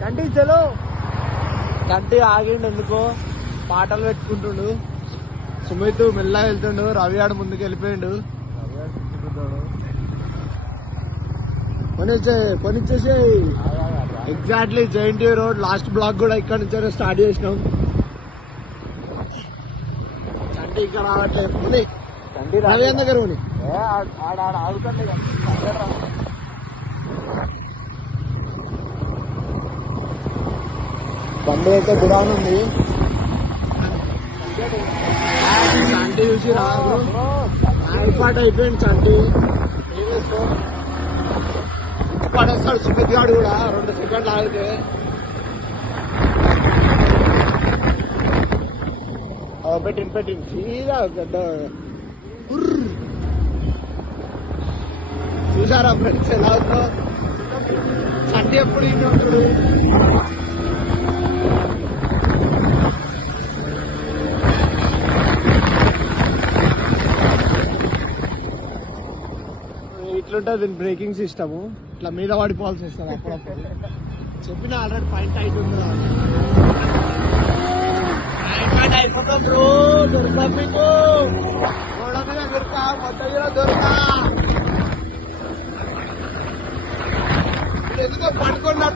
కంటి చలో కంటి ఆగిండు ఎందుకో పాటలు పెట్టుకుంటుండు. సుమిత్ మెల్లగా వెళ్తుండు. రవి ఆడు ముందుకు వెళ్ళిపోయిండు. పనిచ్చేసి ఎగ్జాక్ట్లీ జైంటీ రోడ్ లాస్ట్ బ్లాక్ కూడా ఇక్కడ నుంచి స్టార్ట్ చేసినాం. చంటి ఇక్కడ రావట్లేదు. రవి దగ్గర ఆడుతుంది. బండి అయితే గుడాన్ ఉంది. చంటి చూసి రాదు పాట అయిపోయింది. చంటి పడేస్తాడు సుమిత్ గాడు కూడా 2 సెకండ్లు ఆగితే. పెట్టింది సీదా చూసారా ఫ్రెండ్స్ ఎలా ఉందో. చంటి ఎప్పుడు ఇంటి ఉంటాడు. ఇట్లుంటుంది దీని బ్రేకింగ్ సిస్టమ్. ఇట్లా మీద పడిపోవాల్సి వస్తుంది అప్పుడప్పుడు. చెప్పిన ఆల్రెడీ పాయింట్ అయిపోతుంది. అయిపోతాం బ్రో. దొరకా మీకు గోడ మీద దొరకా మొత్తం మీద దొరకా. ఎందుకో పడుకున్నట్టు